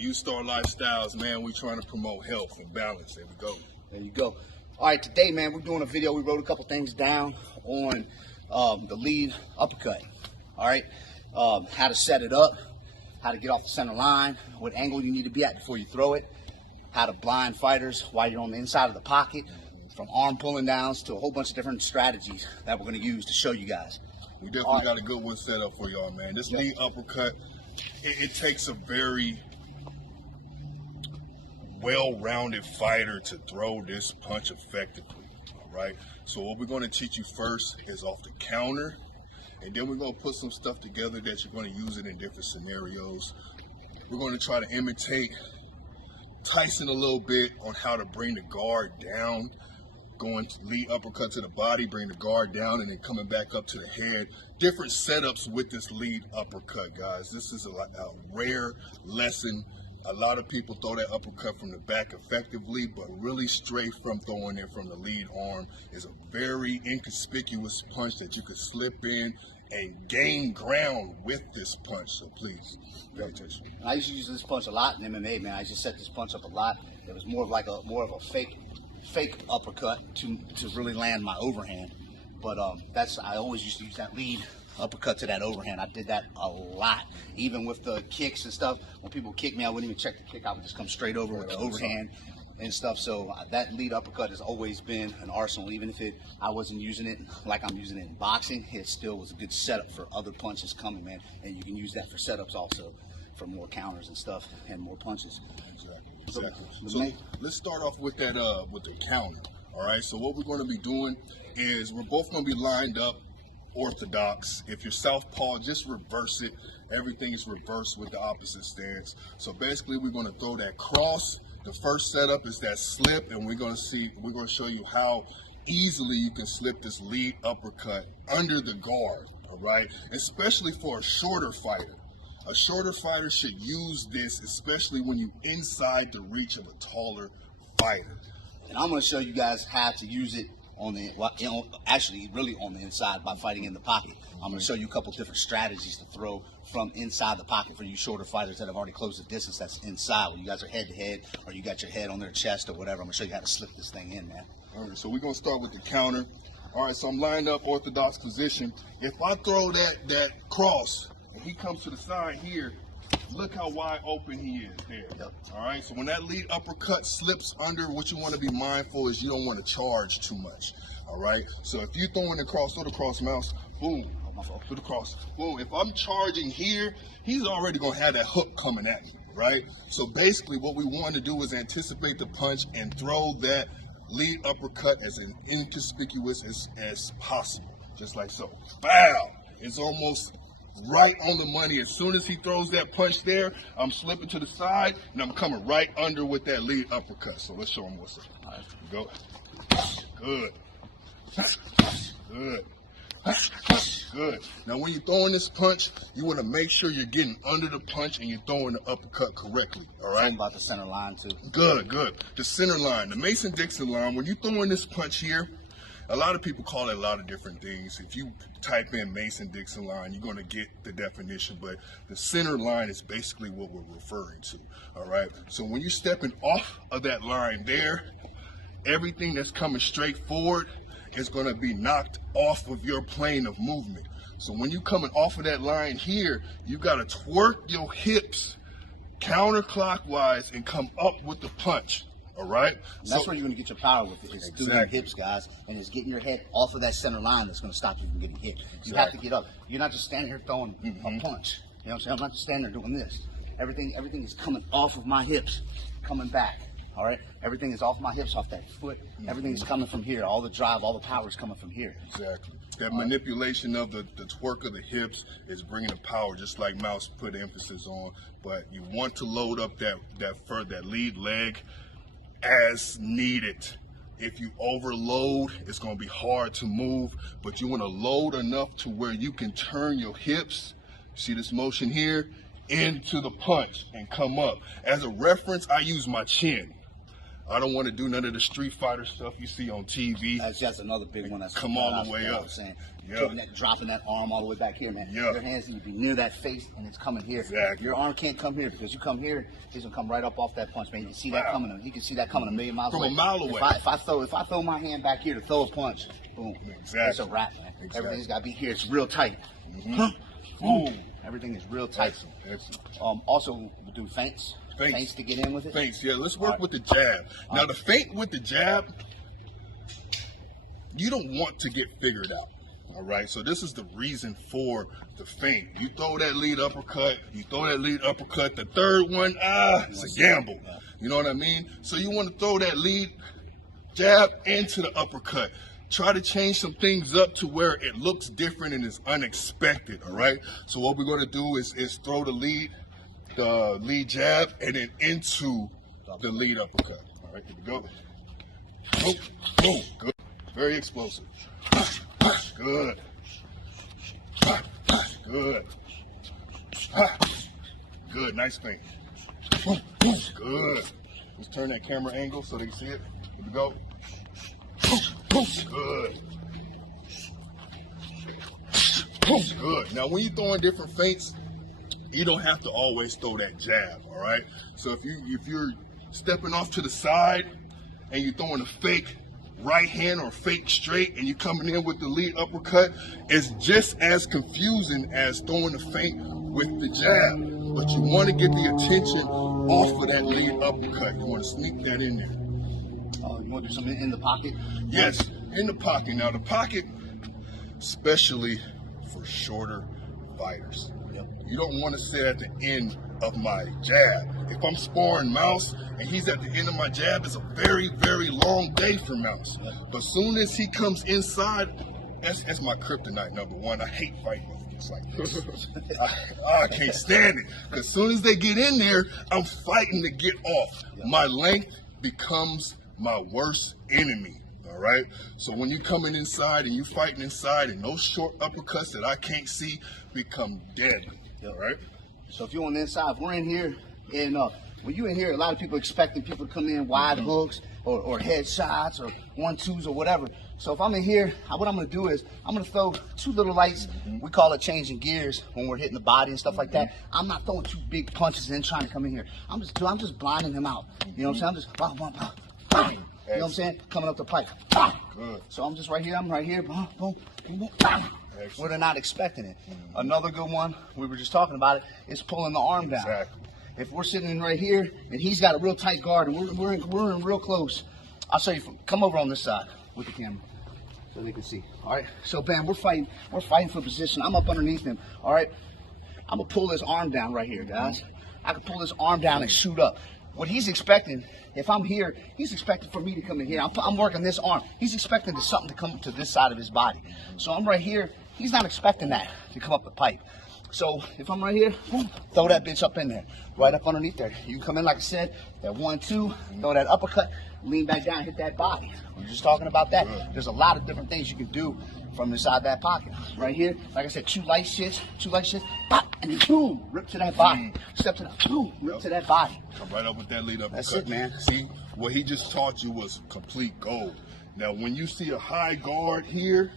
U-Star Lifestyles, man, we trying to promote health and balance. There we go. There you go. All right, today, man, we're doing a video. We wrote a couple things down on the lead uppercut. All right, how to set it up, how to get off the center line, what angle you need to be at before you throw it, how to blind fighters while you're on the inside of the pocket, from arm pulling downs to a whole bunch of different strategies that we're going to use to show you guys. We definitely got a good one set up for y'all, man. This lead uppercut, it takes a very well-rounded fighter to throw this punch effectively, all right? So what we're going to teach you first is off the counter, and then we're going to put some stuff together that you're going to use it in different scenarios. We're going to try to imitate Tyson a little bit on how to bring the guard down, going to lead uppercut to the body, bring the guard down, and then coming back up to the head. Different setups with this lead uppercut, guys. This is a rare lesson. A lot of people throw that uppercut from the back effectively, but really straight from throwing it from the lead arm is a very inconspicuous punch that you could slip in and gain ground with this punch. So please, pay attention. I used to use this punch a lot in MMA, man. I used to set this punch up a lot. It was more of a fake uppercut to really land my overhand. But I always used to use that lead uppercut to that overhand. I did that a lot, even with the kicks and stuff. When people kick me, I wouldn't even check the kick. I would just come straight over with the overhand and stuff. So that lead uppercut has always been an arsenal. Even if I wasn't using it like I'm using it in boxing, it still was a good setup for other punches coming, man. And you can use that for setups also, for more counters and stuff and more punches. Exactly. So let's start off with that with the counter. All right. So what we're going to be doing is we're both going to be lined up orthodox. If you're southpaw, just reverse it. Everything is reversed with the opposite stance. So basically, we're going to throw that cross. The first setup is that slip, and we're going to show you how easily you can slip this lead uppercut under the guard. All right, especially for a shorter fighter. A shorter fighter should use this, especially when you're inside the reach of a taller fighter. And I'm going to show you guys how to use it really on the inside by fighting in the pocket. I'm going to show you a couple different strategies to throw from inside the pocket for you shorter fighters that have already closed the distance that's inside, when you guys are head to head or you got your head on their chest or whatever. I'm going to show you how to slip this thing in, man. All right, so we're going to start with the counter. All right, so I'm lined up orthodox position. If I throw that cross and he comes to the side here, look how wide open he is there. Yep. All right, so when that lead uppercut slips under, what you want to be mindful is you don't want to charge too much. All right, so if you're throwing the cross, throw the cross mouse, boom, through the cross, boom. If I'm charging here, he's already going to have that hook coming at me, right? So basically what we want to do is anticipate the punch and throw that lead uppercut as inconspicuous as possible, just like so. Bow! It's almost right on the money. As soon as he throws that punch there, I'm slipping to the side and I'm coming right under with that lead uppercut. So let's show him what's up. All right, go. Good. Good. Good. Now when you're throwing this punch, you want to make sure you're getting under the punch and you're throwing the uppercut correctly. All right? Talking about the center line too. Good. The center line, the Mason-Dixon line. When you're throwing this punch here, a lot of people call it a lot of different things. If you type in Mason-Dixon line, you're going to get the definition, but the center line is basically what we're referring to, all right? So when you're stepping off of that line there, everything that's coming straight forward is going to be knocked off of your plane of movement. So when you're coming off of that line here, you got to twerk your hips counterclockwise and come up with the punch. All right. That's where you're going to get your power with it. It's through your hips, guys, and it's getting your head off of that center line that's going to stop you from getting hit. You have to get up. You're not just standing here throwing a punch. You know what I'm saying? I'm not just standing there doing this. Everything is coming off of my hips, coming back. All right. Everything is off my hips, off that foot. Everything is coming from here. All the drive, all the power is coming from here. Exactly. That manipulation of the twerk of the hips is bringing the power, just like Mouse put emphasis on. But you want to load up that lead leg as needed. If you overload, it's going to be hard to move, but you want to load enough to where you can turn your hips, see this motion here, into the punch and come up. As a reference, I use my chin. I don't want to do none of the street fighter stuff you see on TV. That's another big one. That's come all the way up. Saying. Yeah. Dropping that arm all the way back here, man. Yeah. Your hands need to be near that face, and it's coming here. Exactly. Your arm can't come here because you come here, he's gonna come right up off that punch, man. You can see that coming. You can see that coming a million miles from away. a mile away. If I throw my hand back here to throw a punch, boom. Exactly. It's a wrap, man. Exactly. Everything's got to be here. It's real tight. Boom. Everything is real tight. Excellent. Also, we do feints. Feints to get in with it. Feints, yeah. Let's work with the jab. Now, the feint with the jab, you don't want to get figured out. All right. So this is the reason for the feint. You throw that lead uppercut. The third one, it's a gamble. You know what I mean? So you want to throw that lead jab into the uppercut. Try to change some things up to where it looks different and is unexpected. All right. So what we're going to do is throw the lead jab and then into the lead uppercut. All right, here we go. Boom, boom, good. Very explosive. Good. Good. Good, nice feint. Good. Let's turn that camera angle so they can see it. Here we go. Good. Good. Now when you're throwing different feints, you don't have to always throw that jab, all right? So if you're stepping off to the side and you're throwing a fake right hand or fake straight and you're coming in with the lead uppercut, it's just as confusing as throwing a feint with the jab. But you want to get the attention off of that lead uppercut. You want to sneak that in there. You want to do something in the pocket? Yes, in the pocket. Now the pocket, especially for shorter fighters. You don't want to sit at the end of my jab. If I'm sparring Mouse and he's at the end of my jab, it's a very, very long day for Mouse. But soon as he comes inside, that's my kryptonite number one. I hate fighting with it's like this. I can't stand it. Because as soon as they get in there, I'm fighting to get off. My length becomes my worst enemy. All right. So when you're coming inside and you fighting inside, and those short uppercuts that I can't see become deadly. All right. So if you're on the inside, if we're in here, and when you're in here, a lot of people expecting people to come in wide hooks or head shots or 1-2s or whatever. So if I'm in here, what I'm going to do is I'm going to throw two little lights. We call it changing gears when we're hitting the body and stuff like that. I'm not throwing two big punches and trying to come in here. I'm just blinding him out. You know what I'm saying? I'm just bang. You know what I'm saying? Coming up the pipe. Good. So I'm just right here. I'm right here. Boom, boom, boom, bang. Where they're not expecting it. Another good one, we were just talking about it, is pulling the arm down. Exactly. If we're sitting in right here and he's got a real tight guard and we're in real close, I'll show you. Come over on this side with the camera so they can see. All right. So bam, we're fighting for position. I'm up underneath him. All right. I'm gonna pull his arm down right here, guys. I can pull his arm down and shoot up. What he's expecting, if I'm here, he's expecting for me to come in here. I'm working this arm. He's expecting something to come to this side of his body. So I'm right here. He's not expecting that to come up the pipe. So if I'm right here, boom, throw that bitch up in there, right up underneath there. You can come in, like I said, that 1-2, throw that uppercut, lean back down, hit that body. We're just talking about that. There's a lot of different things you can do from inside that pocket. Right here, like I said, two light shits, pop, and then boom, rip to that body. Step to that, boom, rip to that body. Come right up with that lead uppercut. That's it, man. See, what he just taught you was complete gold. Now, when you see a high guard here,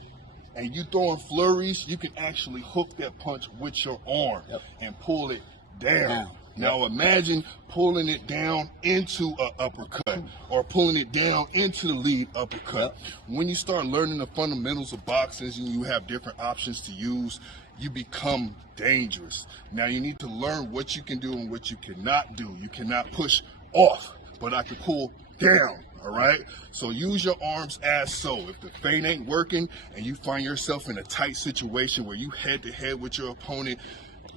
and you throwing flurries, you can actually hook that punch with your arm and pull it down. Now imagine pulling it down into an uppercut or pulling it down into the lead uppercut. When you start learning the fundamentals of boxing and you have different options to use, you become dangerous. Now you need to learn what you can do and what you cannot do. You cannot push off, but I can pull down. All right, so use your arms as so. If the feint ain't working and you find yourself in a tight situation where you head to head with your opponent,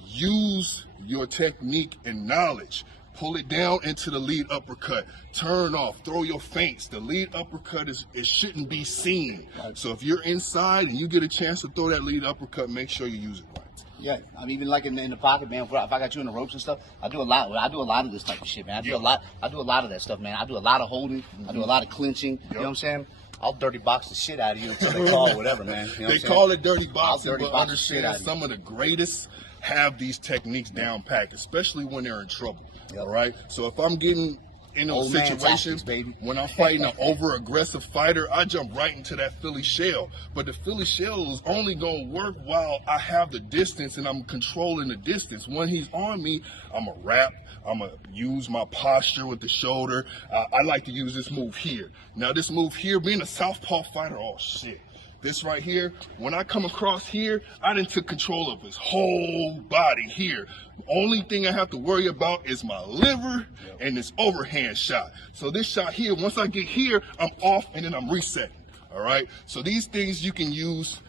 use your technique and knowledge. Pull it down into the lead uppercut. Turn off, throw your feints. The lead uppercut it shouldn't be seen. So if you're inside and you get a chance to throw that lead uppercut, make sure you use it right. Yeah, I'm even like in the pocket, man. If I got you in the ropes and stuff, I do a lot of this type of shit, man. I do a lot of that stuff, man. I do a lot of holding. I do a lot of clinching. You know what I'm saying? I'll dirty box the shit out of you until they call whatever, man. You know they call it dirty boxing, dirty but box understand some of the greatest have these techniques down packed, especially when they're in trouble. All right. So if I'm getting in those Old man situations, tactics, baby. when I'm fighting an over-aggressive fighter, I jump right into that Philly shell. But the Philly shell is only going to work while I have the distance and I'm controlling the distance. When he's on me, I'm going to wrap. I'm going to use my posture with the shoulder. I like to use this move here. Now, this move here, being a southpaw fighter, oh, shit. This right here, when I come across here, I done took control of his whole body here. The only thing I have to worry about is my liver and this overhand shot. So this shot here, once I get here, I'm off and then I'm resetting. All right? So these things you can use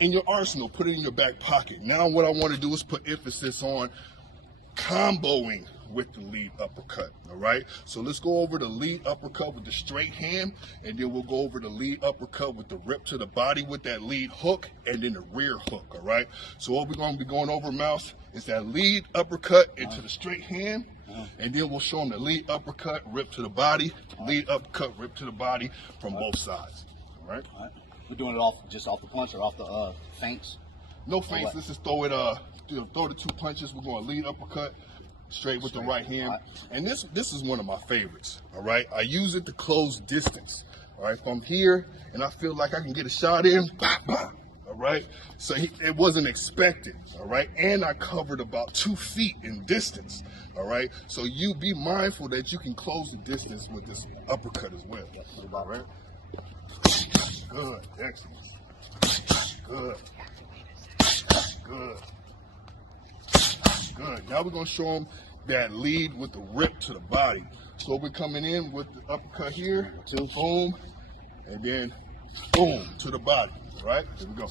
in your arsenal, put it in your back pocket. Now what I want to do is put emphasis on comboing with the lead uppercut, all right? So let's go over the lead uppercut with the straight hand, and then we'll go over the lead uppercut with the rip to the body with that lead hook, and then the rear hook, all right? So what we're going to be going over, Mouse, is that lead uppercut into the straight hand, and then we'll show them the lead uppercut, rip to the body, lead uppercut, rip to the body from both sides, all right? All right. We're doing it just off the punch or off the feints? No feints. Let's just throw it. Throw the 2 punches. We're going lead uppercut, straight with the right hand. And this is one of my favorites. All right. I use it to close distance. All right. From here, and I feel like I can get a shot in. Bah, bah, all right. So it wasn't expected. All right. And I covered about 2 feet in distance. All right. So you be mindful that you can close the distance with this uppercut as well. All right. Good. Excellent. Good. Good. Good. Now we're going to show them that lead with the rip to the body. So we're coming in with the uppercut here. Boom. And then boom to the body. All right? Here we go.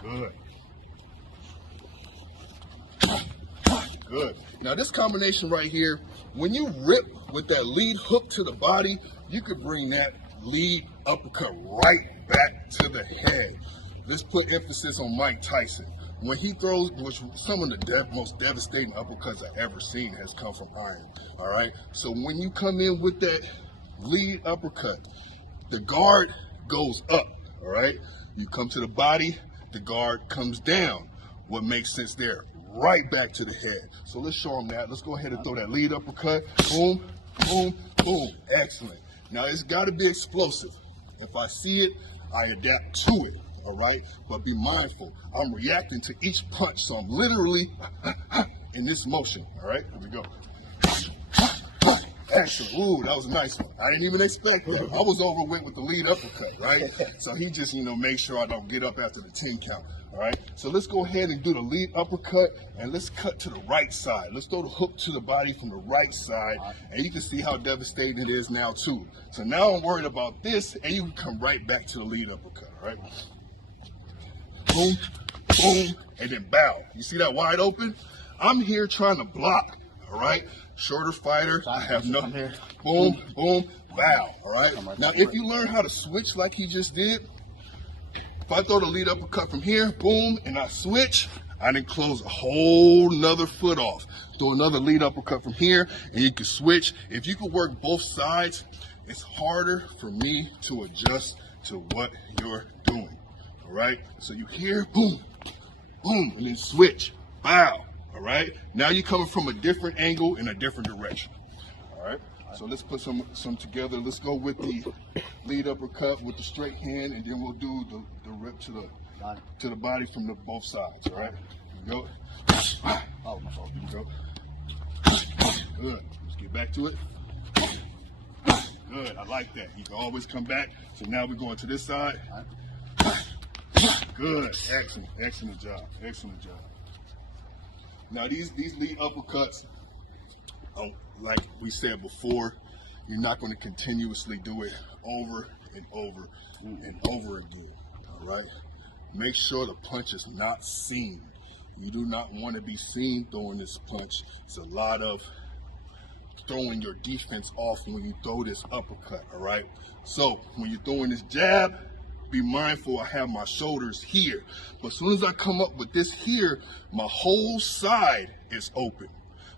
Good. Good. Now this combination right here, when you rip with that lead hook to the body, you could bring that lead uppercut right back to the head. Let's put emphasis on Mike Tyson. When he throws, which some of the most devastating uppercuts I've ever seen has come from iron. All right. So when you come in with that lead uppercut, the guard goes up. All right. You come to the body, the guard comes down. What makes sense there? Right back to the head. So let's show them that. Let's go ahead and throw that lead uppercut. Boom, boom, boom. Excellent. Now it's got to be explosive. If I see it, I adapt to it. All right, but be mindful. I'm reacting to each punch, so I'm literally in this motion. All right, here we go. Excellent. Ooh, that was a nice one. I didn't even expect that. I was overweight with the lead uppercut, right? So he just, make sure I don't get up after the 10 count. All right, so let's go ahead and do the lead uppercut, and let's cut to the right side. Let's throw the hook to the body from the right side, and you can see how devastating it is now too. So now I'm worried about this, and you can come right back to the lead uppercut. All right. Boom, boom, and then bow. You see that wide open? I'm here trying to block, all right? Shorter fighter, I have nothing. Boom, boom, bow, all right? Now, if you learn how to switch like he just did, if I throw the lead uppercut from here, boom, and I switch, I didn't close a whole nother foot off. Throw another lead uppercut from here, and you can switch. If you can work both sides, it's harder for me to adjust to what you're doing. All right, so you hear boom, boom, and then switch, bow. All right, now you're coming from a different angle in a different direction. All right, so let's put some together. Let's go with the lead uppercut with the straight hand, and then we'll do the rip to the body from both sides. All right, here we go. Oh, my fault. Here we go. Good. Let's get back to it. Good. I like that. You can always come back. So now we're going to this side. Good, excellent, excellent job, excellent job. Now these lead uppercuts, like we said before, you're not going to continuously do it over and over and over again. All right. Make sure the punch is not seen. You do not want to be seen throwing this punch. It's a lot of throwing your defense off when you throw this uppercut. All right. So when you're throwing this jab, be mindful I have my shoulders here. But as soon as I come up with this here, my whole side is open.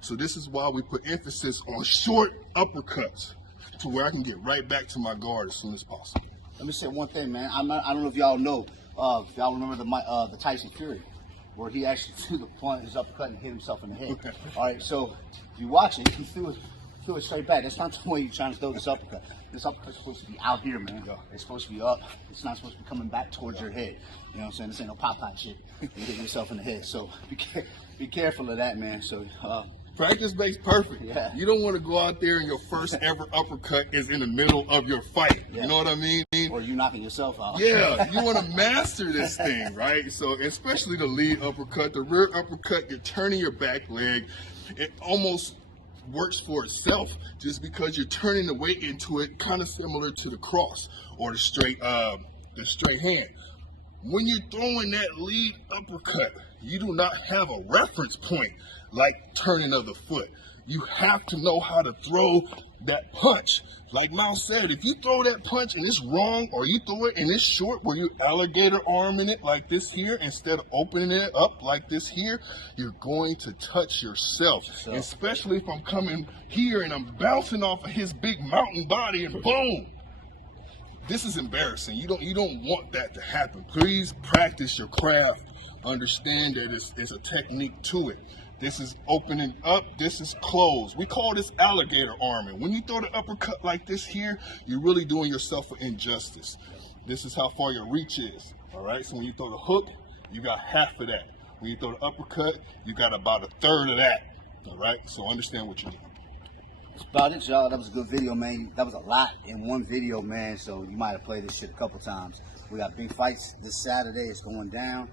So this is why we put emphasis on short uppercuts to where I can get right back to my guard as soon as possible. Let me say one thing, man. I don't know if y'all know, if y'all remember the Tyson Fury, where he actually threw the punch, his uppercut, and hit himself in the head. All right, so if you watch it, he threw threw it straight back. That's not the way you're trying to throw this uppercut. This uppercut's supposed to be out here, man. It's supposed to be up. It's not supposed to be coming back towards your head. You know what I'm saying? This ain't no pop-pop shit. You hit yourself in the head. So be careful of that, man. So practice makes perfect. Yeah. You don't want to go out there and your first ever uppercut is in the middle of your fight. Yeah. You know what I mean? Or you knocking yourself out. Yeah, you want to master this thing, right? So especially the lead uppercut, the rear uppercut, you're turning your back leg. It almost works for itself just because you're turning the weight into it, kind of similar to the cross or the straight hand. When you're throwing that lead uppercut, you do not have a reference point like turning of the foot. You have to know how to throw that punch. Like Mouse said, if you throw that punch and it's wrong, or you throw it and it's short where you alligator arming it like this here instead of opening it up like this here, you're going to touch yourself. Especially if I'm coming here and I'm bouncing off of his big mountain body and boom. This is embarrassing. You don't want that to happen. Please practice your craft. Understand that there's a technique to it. This is opening up, this is closed. We call this alligator arming. When you throw the uppercut like this here, you're really doing yourself an injustice. This is how far your reach is, all right? So when you throw the hook, you got half of that. When you throw the uppercut, you got about a third of that, all right? So understand what you're doing. That's about it, y'all. That was a good video, man. That was a lot in one video, man. So you might have played this shit a couple times. We got big fights this Saturday. It's going down.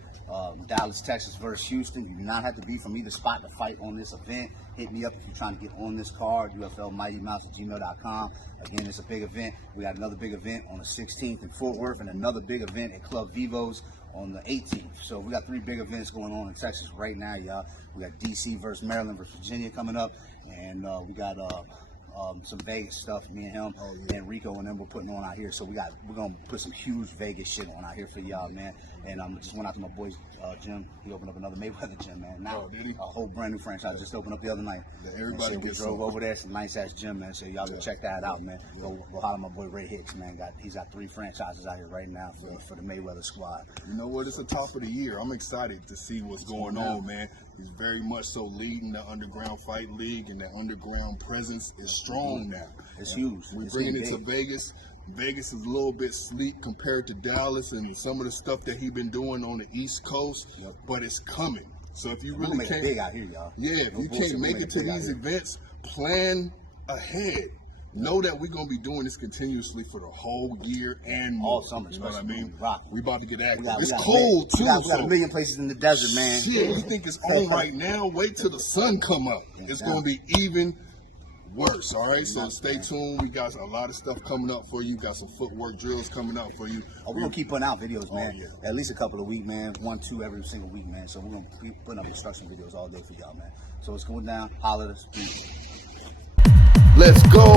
Dallas, Texas versus Houston. You do not have to be from either spot to fight on this event. Hit me up if you're trying to get on this card, uflmightymouse@gmail.com. Again, it's a big event. We got another big event on the 16th in Fort Worth and another big event at Club Vivo's on the 18th. So we got 3 big events going on in Texas right now, y'all. We got DC versus Maryland versus Virginia coming up, and we got some Vegas stuff, me and him and Rico and them we're putting on out here. So we're gonna put some huge Vegas shit on out here for y'all, man. And just went out to my boy's gym. He opened up another Mayweather gym, man. Now a whole brand new franchise just opened up the other night. Everybody we drove over there. It's a nice ass gym, man. So y'all go check that out, man. Go holler at my boy Ray Hicks, man. He's got 3 franchises out here right now for the Mayweather squad. You know what? It's the top of the year. I'm excited to see what's going on, man. He's very much so leading the underground fight league, and the underground presence is strong now. It's huge. We're bringing it to Vegas. Vegas is a little bit sleek compared to Dallas and some of the stuff that he's been doing on the East Coast, but it's coming. So if you really can't, big out here, y'all. Yeah, if you can't make it to these events, plan ahead. Know that we're gonna be doing this continuously for the whole year and more. All summer, you know what I mean? Rocking. We about to get active. It's got cold too. We got a million places in the desert, man. Shit, we think it's on right now. Wait till the sun come up. It's gonna be even worse. All right, so stay tuned. We got a lot of stuff coming up for you. Got some footwork drills coming out for you. We're gonna keep putting out videos, man. At least a couple a week, man. 1, 2 every single week, man. So we're gonna keep putting up instruction videos all day for y'all, man. So it's going down. Holler at us. Peace. Let's go.